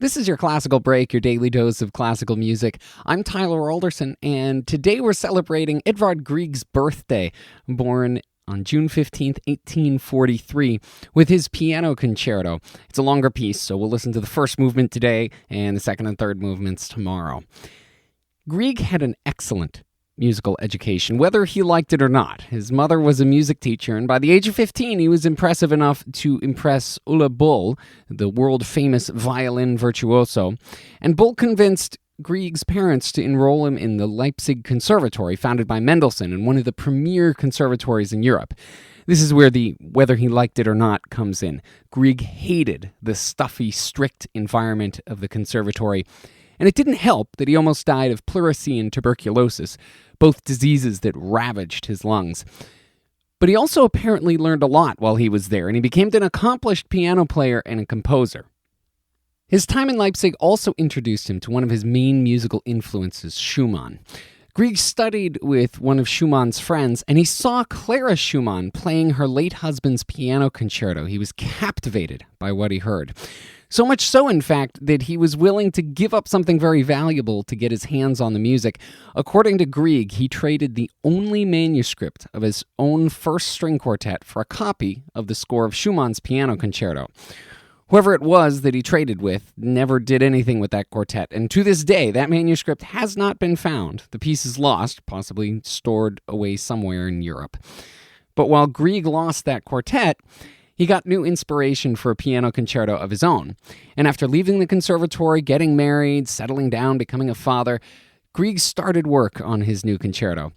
This is your Classical Break, your daily dose of classical music. I'm Tyler Alderson, and today we're celebrating Edvard Grieg's birthday, born on June 15th, 1843, with his piano concerto. It's a longer piece, so we'll listen to the first movement today and the second and third movements tomorrow. Grieg had an excellent musical education, whether he liked it or not. His mother was a music teacher, and by the age of 15, he was impressive enough to impress Ulla Bull, the world-famous violin virtuoso, and Bull convinced Grieg's parents to enroll him in the Leipzig Conservatory, founded by Mendelssohn, and one of the premier conservatories in Europe. This is where the whether he liked it or not comes in. Grieg hated the stuffy, strict environment of the conservatory, and it didn't help that he almost died of pleurisy and tuberculosis, both diseases that ravaged his lungs. But he also apparently learned a lot while he was there, and he became an accomplished piano player and a composer. His time in Leipzig also introduced him to one of his main musical influences, Schumann. Grieg studied with one of Schumann's friends, and he saw Clara Schumann playing her late husband's piano concerto. He was captivated by what he heard. So much so, in fact, that he was willing to give up something very valuable to get his hands on the music. According to Grieg, he traded the only manuscript of his own first string quartet for a copy of the score of Schumann's piano concerto. Whoever it was that he traded with never did anything with that quartet, and to this day, that manuscript has not been found. The piece is lost, possibly stored away somewhere in Europe. But while Grieg lost that quartet, he got new inspiration for a piano concerto of his own. And after leaving the conservatory, getting married, settling down, becoming a father, Grieg started work on his new concerto.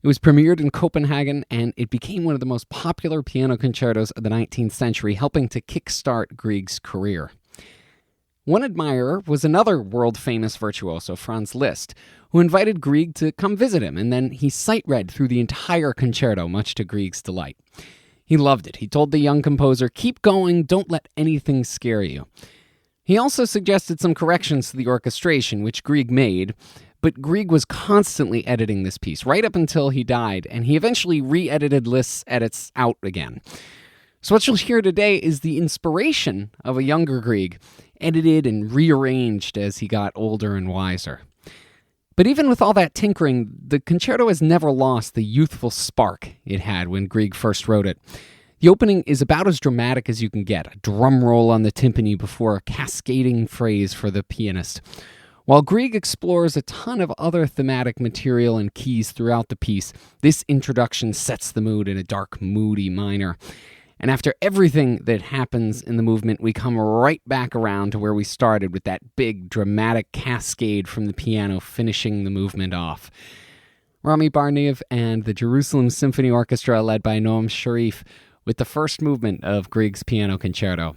It was premiered in Copenhagen, and it became one of the most popular piano concertos of the 19th century, helping to kickstart Grieg's career. One admirer was another world-famous virtuoso, Franz Liszt, who invited Grieg to come visit him, and then he sight-read through the entire concerto, much to Grieg's delight. He loved it. He told the young composer, "Keep going, don't let anything scare you." He also suggested some corrections to the orchestration, which Grieg made, but Grieg was constantly editing this piece, right up until he died, and he eventually re-edited Liszt's edits out again. So what you'll hear today is the inspiration of a younger Grieg, edited and rearranged as he got older and wiser. But even with all that tinkering, the concerto has never lost the youthful spark it had when Grieg first wrote it. The opening is about as dramatic as you can get, a drum roll on the timpani before a cascading phrase for the pianist. While Grieg explores a ton of other thematic material and keys throughout the piece, this introduction sets the mood in a dark, moody minor. And after everything that happens in the movement, we come right back around to where we started with that big, dramatic cascade from the piano finishing the movement off. Rami Barneev and the Jerusalem Symphony Orchestra, led by Noam Sharif, with the first movement of Grieg's piano concerto.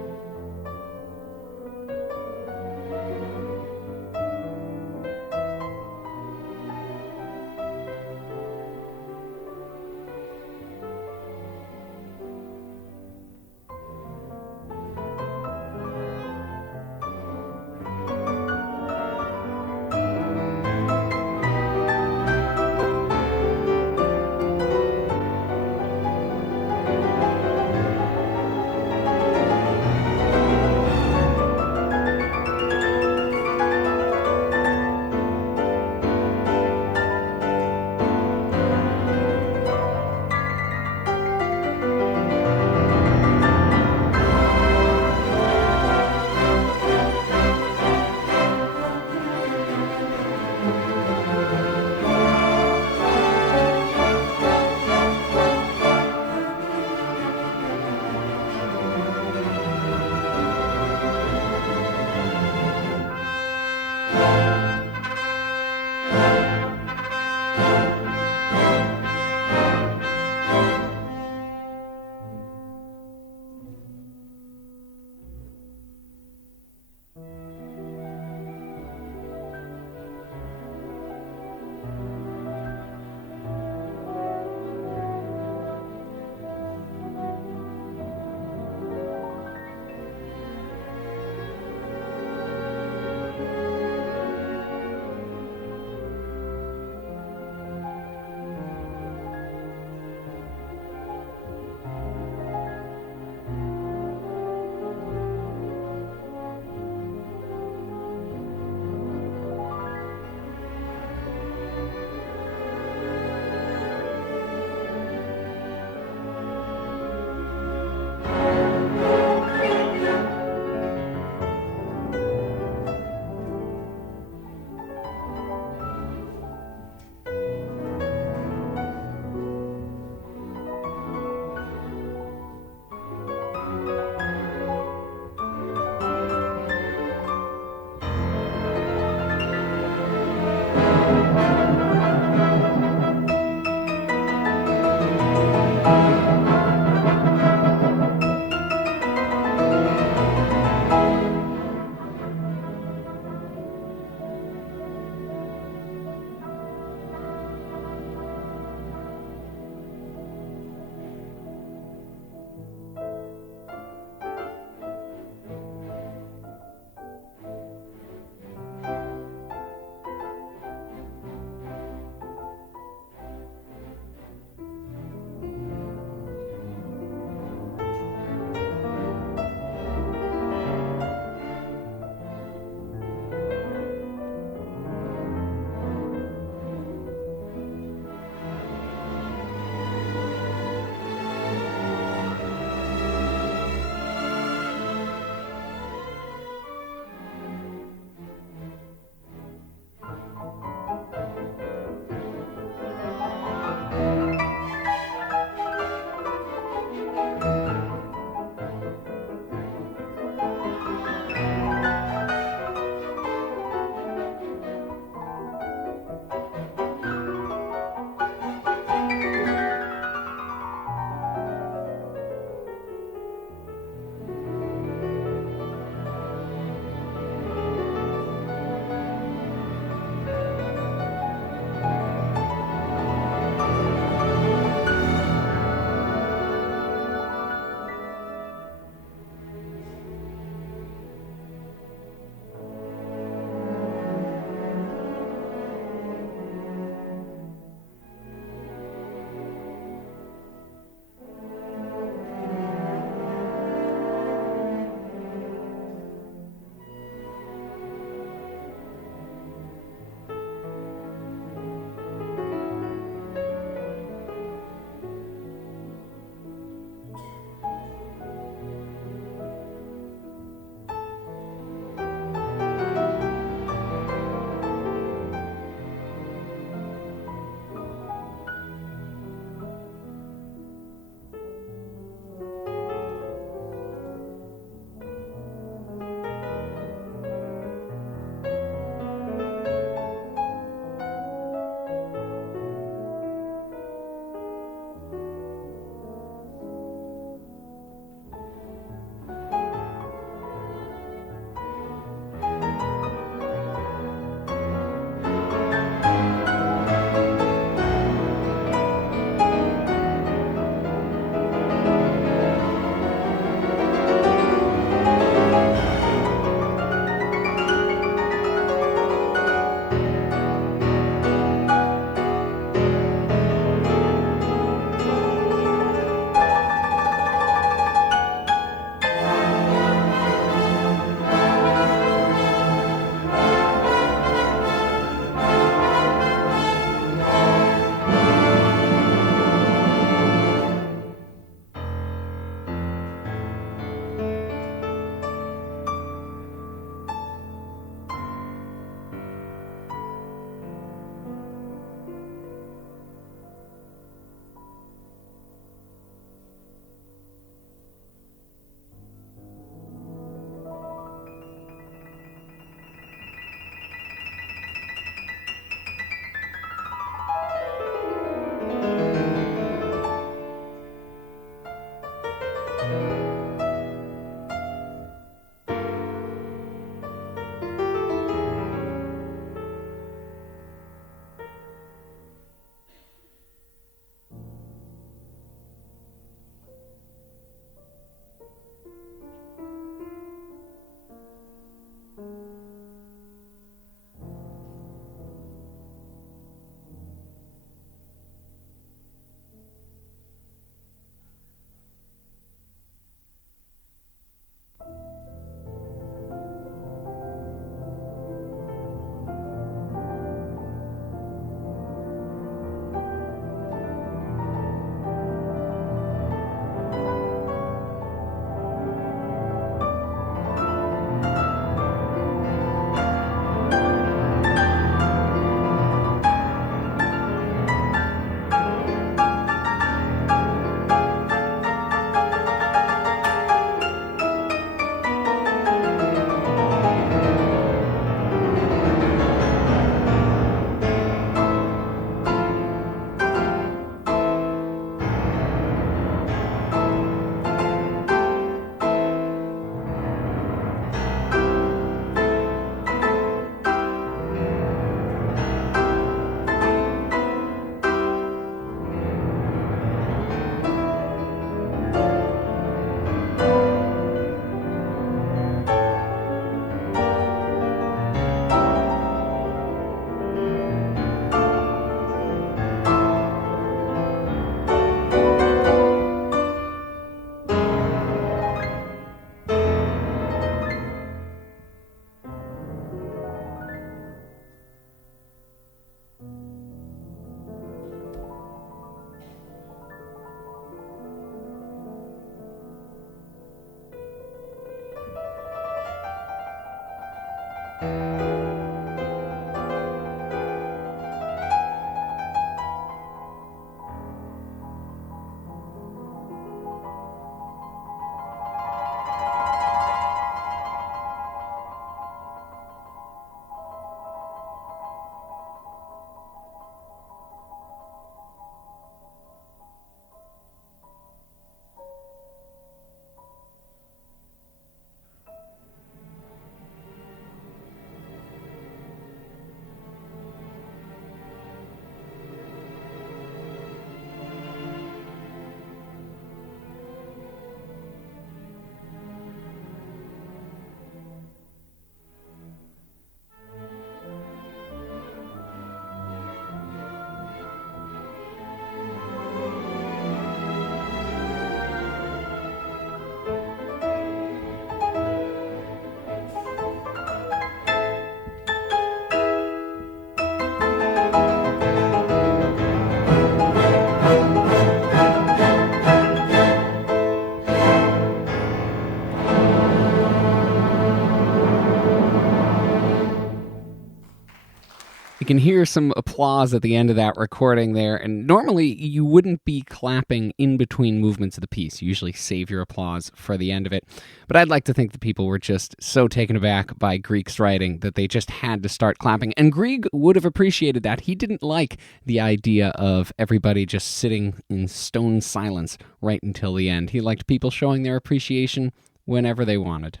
You can hear some applause at the end of that recording there, and normally you wouldn't be clapping in between movements of the piece. You usually save your applause for the end of it. But I'd like to think the people were just so taken aback by Grieg's writing that they just had to start clapping. And Grieg would have appreciated that. He didn't like the idea of everybody just sitting in stone silence right until the end. He liked people showing their appreciation whenever they wanted.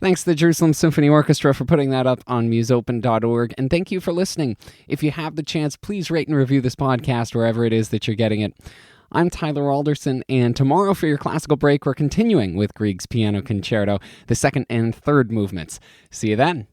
Thanks to the Jerusalem Symphony Orchestra for putting that up on musopen.org, and thank you for listening. If you have the chance, please rate and review this podcast wherever it is that you're getting it. I'm Tyler Alderson, and tomorrow for your classical break, we're continuing with Grieg's Piano Concerto, the second and third movements. See you then.